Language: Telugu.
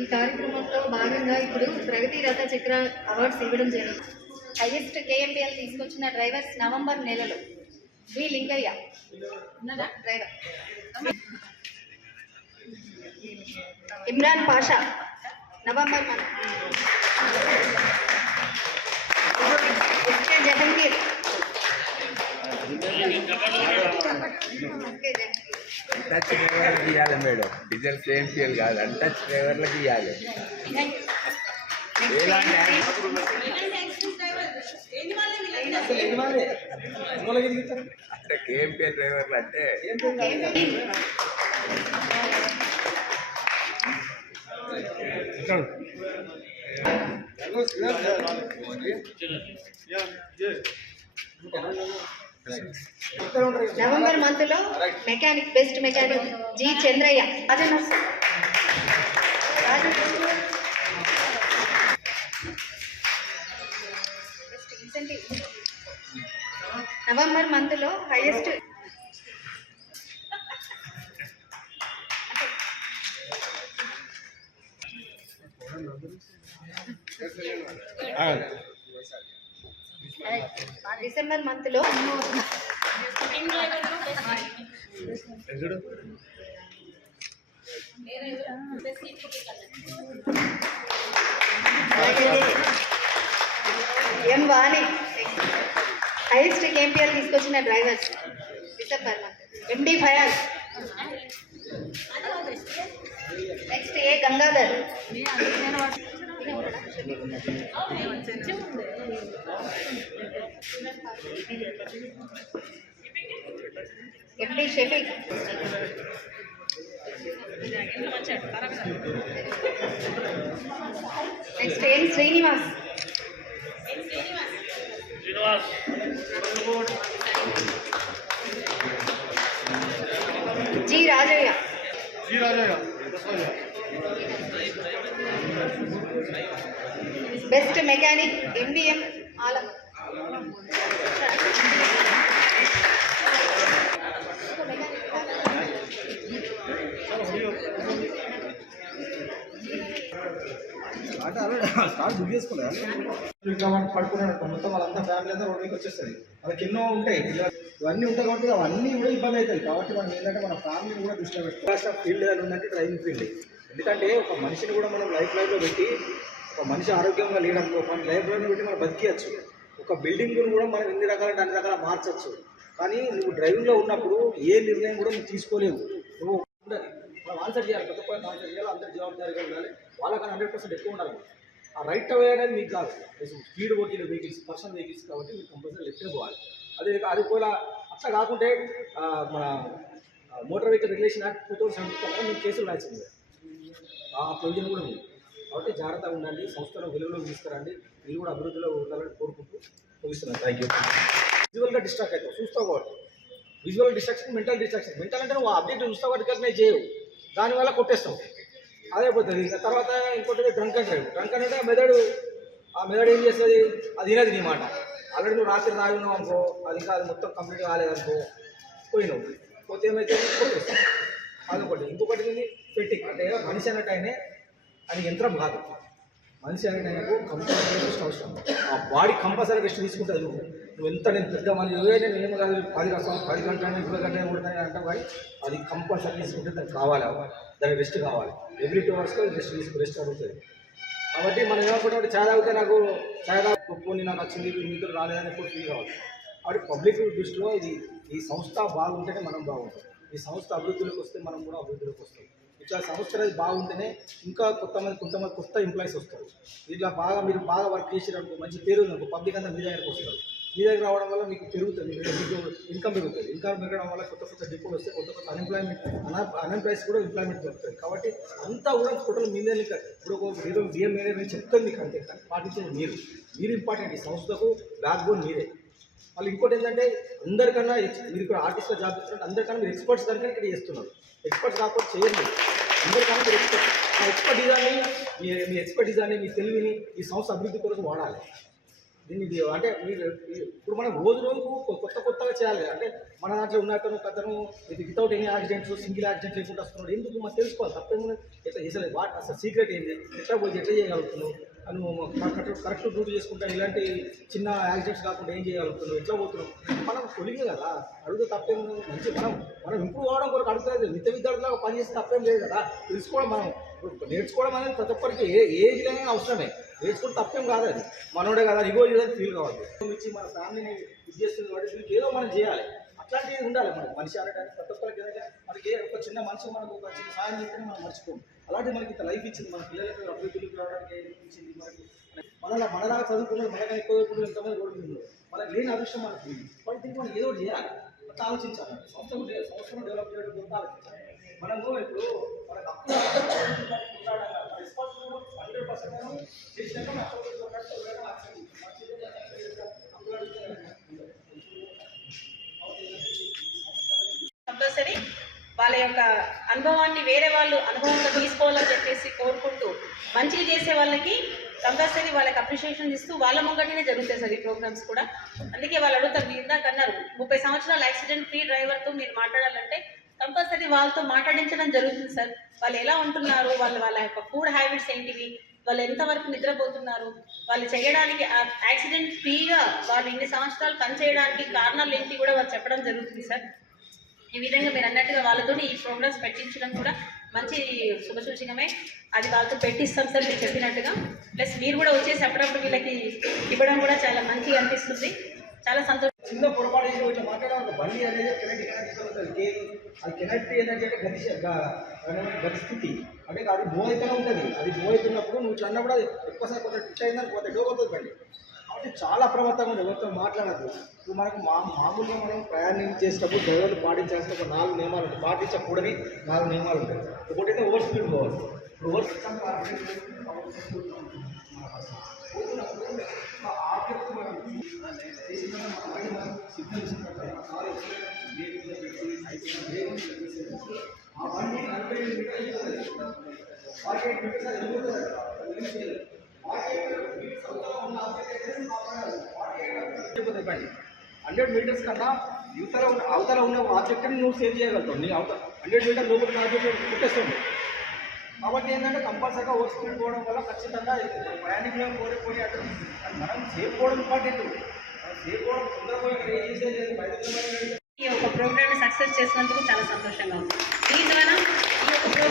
ఈ కార్యక్రమంలో భాగంగా ఇప్పుడు ప్రగతి రథ చక్ర అవార్డ్స్ ఇవ్వడం జరిగింది. హైయెస్ట్ కేఎంపీఎల్ తీసుకొచ్చిన డ్రైవర్స్ నవంబర్ నెలలో V Lingaiah driver, Imran Pasha November month, SK Jahangir touch డ్రైవర్లకు ఇవ్వాలి మేడం, డీజిల్ కేఎంపీఎల్ కాదు, అన్టచ్ డ్రైవర్లకు ఇవ్వాలి. అంటే కేఎంపీఎల్ డ్రైవర్లు అంటే నవంబర్ మంత్ లో mechanic, best mechanic G Chandraiah, November month లో హైయెస్ట్ డిసెంబర్ మంత్ లో ఎం వాణి హైయెస్ట్ కేఎంపీఎల్ తీసుకొచ్చిన drivers December month. MD Fayaz, next A Gangadhar, MD Shafiq, next N Srinivas, G Rajaiah, best mechanic MBM Alam, book చేసుకోలేదు ఇంకా మనం పడుకున్నాడు మొత్తం వాళ్ళంతా ఫ్యామిలీ అంతా రోడ్డుకి వచ్చేస్తుంది. వాళ్ళకి ఎన్నో ఉంటాయి, ఇవన్నీ ఉంటాయి కాబట్టి అవన్నీ కూడా ఇబ్బంది అవుతాయి. కాబట్టి మనం ఏంటంటే మన ఫ్యామిలీని కూడా దృష్టిలో పెట్టుకోవాల్సిన ఫీల్డ్ ఏదైనా ఉందంటే డ్రైవింగ్ ఫీల్డ్. ఎందుకంటే ఒక మనిషిని కూడా మనం లైఫ్లో పెట్టి ఒక మనిషి ఆరోగ్యంగా లేడనుకో మన లైఫ్లో పెట్టి మనం బతికేయచ్చు. ఒక బిల్డింగ్ను కూడా మనం ఎన్ని రకాలంటే అన్ని రకాల మార్చచ్చు. కానీ నువ్వు డ్రైవింగ్లో ఉన్నప్పుడు ఏ నిర్ణయం కూడా నువ్వు తీసుకోలేవు. నువ్వు మనం ఆన్సర్ చేయాలి, కొత్త పాయింట్ ఆన్సర్ చేయాలి, అందరు జవాబుదారీగా ఉండాలి, వాళ్ళకన్నా 100% ఎక్కువ ఉండాలి. ఆ రైట్ అవే అనేది మీకు కాదు, స్పీడ్ కొట్టిన వెహికల్స్, పర్సనల్ వెహికల్స్ కాబట్టి మీరు కంపల్సరీ లెఫ్ట్గా పోవాలి. అది కూడా అట్లా కాకుంటే మన మోటార్ వెహికల్ రెగ్యులేషన్ యాక్ట్ 2017 మీరు కేసులు రాసింది, ఆ ప్రొవిజన్ కూడా ఉంది. కాబట్టి జాగ్రత్తగా ఉండండి, సంస్థలో వెలుగులోకి తీసుకురండి, మీరు కూడా అభివృద్ధిలో ఉండాలని కోరుకుంటూ ముగిస్తున్నాను. Thank you. విజువల్గా డిస్ట్రాక్ట్ అవుతావు, చూస్తావు కాబట్టి visual distraction, mental distraction. Mental అంటే నువ్వు అబ్జెక్ట్ చూస్తావు కాబట్టి రికగ్నైజ్ చేయవు, దానివల్ల కొట్టేస్తావు, అదే పోతుంది. ఇంకా తర్వాత ఇంకోటి డ్రంక్ అండ్ డ్రైవ్. డ్రంక్ అంటే ఆ మెదడు ఏం చేస్తుంది, అది వినది నీ మాట. ఆల్రెడీ నువ్వు రాత్రి రాయి ఉన్నావు అనుకో, అది ఇంకా అది మొత్తం కంప్లీట్ కాలేదనుకో, పోయినావు, పోతే ఏమైతే కొట్టేస్తావు, అదొకటి. ఇంకొకటి ఫెటిక్ అంటే మనిషి అన్నట్టు అయినా అది యంత్రం కాదు, మనిషి అనేటకు కంపల్సరీ రెస్ట్ అవసరం. ఆ బాడీ కంపల్సరీ రెస్ట్ తీసుకుంటుంది. నువ్వు ఎంత నేను పెద్ద మళ్ళీ నేను ఏమో కాదు 10 గంటలు 20 గంటలు కొడతాను అంటే వాడి అది కంపల్సరీ తీసుకుంటే దానికి కావాలి, దానికి రెస్ట్ కావాలి. ఎవ్రీ 2 అవర్స్లో రెస్ట్ అవుతుంది. కాబట్టి మనం ఏమనుకుంటే చాలా అవుతే నాకు చాలా పోనీ నాకు వచ్చింది మీతో రాలేదని ఎప్పుడు ఫీల్ కావాలి. కాబట్టి పబ్లిక్ దృష్టిలో ఈ సంస్థ బాగుంటేనే మనం బాగుంటాం, ఈ సంస్థ అభివృద్ధిలోకి వస్తే మనం కూడా అభివృద్ధిలోకి వస్తాం. ఇట్లా సంస్థ అనేది బాగుంటేనే ఇంకా కొంతమంది కొత్త ఎంప్లాయీస్ వస్తారు. ఇట్లా మీరు బాగా వర్క్ చేసేటప్పుడు మంచి పేరు ఉంది, పబ్లిక్ అంతా మీ దగ్గరకు వస్తారు. మీ దగ్గర రావడం వల్ల మీకు పెరుగుతుంది, మీకు ఇన్కమ్ పెరుగుతుంది. ఇన్కమ్ పెరగడం వల్ల కొత్త డిపోలు వస్తే కొత్త అన్ఎంప్లాయీస్ కూడా ఎంప్లాయ్మెంట్ దొరుకుతుంది. కాబట్టి అంతా కూడా టోటల్ మీ మీద ఇప్పుడు డిఎం మేనేజర్ చెప్తుంది మీకు, అంతే పాటించేది మీరు ఇంపార్టెంట్. ఈ సంస్థకు బ్యాక్ బోన్ మీరే. వాళ్ళు ఇంకోటి ఏంటంటే అందరికన్నా మీరు ఇక్కడ ఆర్టిస్ట్గా జాబ్ చేస్తున్నారు, అందరికన్నా మీరు ఎక్స్పర్ట్స్ దానికన్నా ఇక్కడ చేస్తున్నారు. ఎక్స్పర్ట్స్ కాకపోతే చేయండి, అందరికన్నా మీరు ఎక్స్పర్ట్. మీ ఎక్స్పర్టిజాన్ని మీ తెలివిని ఈ సంస్థ అభివృద్ధి కొరకు వాడాలి. దీన్ని అంటే మీరు ఇప్పుడు మనం రోజు రోజుకు కొత్తగా చేయాలి. అంటే మన దాంట్లో ఉన్న అతను ఇది without any accidents, single accident లేకుండా వస్తున్నాడు. ఎందుకు మనం తెలుసుకోవాలి. తప్పేమో ఎట్లా చేసలేదు వాట్ అసలు సీక్రెట్ ఏంటి, ఎట్లా పోయి ఎట్లా చేయగలుగుతున్నావు అని కరెక్ట్ డ్యూటీ చేసుకుంటా ఇలాంటి చిన్న యాక్సిడెంట్స్ కాకుండా ఏం చేయగలుగుతున్నావు, ఎట్లా పోతున్నావు మనం కొలిగే కదా. అడుగు తప్పేం మంచి మనం ఇంప్రూవ్ అవ్వడం కొరకు అడుగుతుంది. విద్యార్థులకు పని చేస్తే తప్పేం లేదు కదా. తెలుసుకోవడం మనం నేర్చుకోవడం అనేది ప్రతి ఒక్కరికి ఏజ్లో అవసరమే. నేర్చుకుంటే తప్పేం కాదు. అది మనోడే కదా ఇగో ఇదని ఫీల్ కావాలి. ఇచ్చి మన ఫ్యామిలీని ఇది చేస్తుంది కాబట్టి దీనికి ఏదో మనం చేయాలి. అట్లాంటివి ఉండాలి. మనం మనిషి అనేటానికి ప్రతి ఒక్కరికి ఏదైతే మనకి ఒక చిన్న మనిషి మనకు ఒక చిన్న సాయం చేస్తేనే మనం మర్చిపోం. అలాంటి మనకి ఇంత లైఫ్ ఇచ్చింది. మన పిల్లలకు అభివృద్ధికి రావడానికి ఇచ్చింది. మనకి మనలాగా చదువుకున్నారు, మనగా ఎక్కువ చదువుకున్నారు, ఎంతమంది రోడ్డు మనకి లేని అదృష్టం మనకి. కాబట్టి దీనికి మనం ఏదో చేయాలి. అట్లా ఆలోచించాలి. సంవత్సరం డెవలప్ చేయడం గురించి ఆలోచించాలి. మనము ఇప్పుడు మనకు అప్పుడు రెస్పాన్సిబుల్ 100% చేసినాక కంపల్సరీ వాళ్ళ యొక్క అనుభవాన్ని వేరే వాళ్ళు అనుభవంగా తీసుకోవాలని చెప్పేసి కోరుకుంటూ మంచిగా చేసే వాళ్ళకి కంపల్సరీ వాళ్ళకి అప్రిషియేషన్ ఇస్తూ వాళ్ళ ముంగటినే జరుగుతాయి సార్ ఈ ప్రోగ్రామ్స్ కూడా. అందుకే వాళ్ళు అడుగుతారు, మీరు ఇందాక అన్నారు 30 సంవత్సరాల యాక్సిడెంట్ ఫ్రీ డ్రైవర్తో మీరు మాట్లాడాలంటే కంపల్సరీ వాళ్ళతో మాట్లాడించడం జరుగుతుంది సార్. వాళ్ళు ఎలా ఉంటున్నారు, వాళ్ళ యొక్క ఫుడ్ హ్యాబిట్స్ ఏంటివి, వాళ్ళు ఎంతవరకు నిద్రపోతున్నారు, వాళ్ళు చేయడానికి యాక్సిడెంట్ ఫ్రీగా వాళ్ళు ఇన్ని సంవత్సరాలు పనిచేయడానికి కారణాలు ఏంటి కూడా వాళ్ళు చెప్పడం జరుగుతుంది సార్. ఈ విధంగా మీరు అన్నట్టుగా వాళ్ళతో ఈ ప్రోగ్రామ్స్ పెట్టించడం కూడా మంచి శుభసూచకమే. అది వాళ్ళతో పెట్టిస్తాం సార్ మీరు చెప్పినట్టుగా. ప్లస్ మీరు కూడా వచ్చేసి అప్పుడప్పుడు వీళ్ళకి ఇవ్వడం కూడా చాలా మంచిగా అనిపిస్తుంది. చాలా సంతోషం. చిన్న పొరపాటు చేసి ఇట్లా మాట్లాడాలి. బండి అనేది అది కెనెక్ట్ ఏంటంటే గతిస్థితి అంటే అది బోయితనే ఉంటుంది. అది బోయితున్నప్పుడు నువ్వు ఇట్లా అన్నప్పుడు అది ఎక్కువసారి కొంచెం టిట్ అయిందని పోతే డోగొస్తుంది బండి. కాబట్టి చాలా అప్రమత్తంగా ఉంది. ఎవరితో మాట్లాడద్దు. ఇప్పుడు మనకు మామూలుగా మనం ప్రయాణం చేసేటప్పుడు డ్రైవర్లు పాటించాల్సిన ఒక 4 నియమాలు ఉంటాయి. పాటించకూడని 4 నియమాలు ఉంటాయి. ఒకటైతే ఓవర్ స్పీడ్ పోవాలి. ఓవర్ ఆబ్జెక్ట్ మనం చెప్పండి 100 మీటర్స్ కన్నా అవతల ఉన్న ఆబ్జెక్ట్ని నువ్వు సేవ్ చేయగలుగుతావు. నీ 100 మీటర్ లోపల ఆబ్జెక్ట్ పుట్టేస్తుంది. కాబట్టి ఏంటంటే కంపల్సరీగా ఓవర్ స్పీడ్ పోవడం వల్ల ఖచ్చితంగా ప్రయాణికులను కోరిపోయి అంటే మనం సేఫ్ పోవడం ఇంపార్టెంట్. సేఫ్ పోవడం తొందరగా ఏం చేసేది ఈ యొక్క ప్రోగ్రామ్ని సక్సెస్ చేసినందుకు చాలా సంతోషంగా ఉంది. ఈ ద్వారా ఈ యొక్క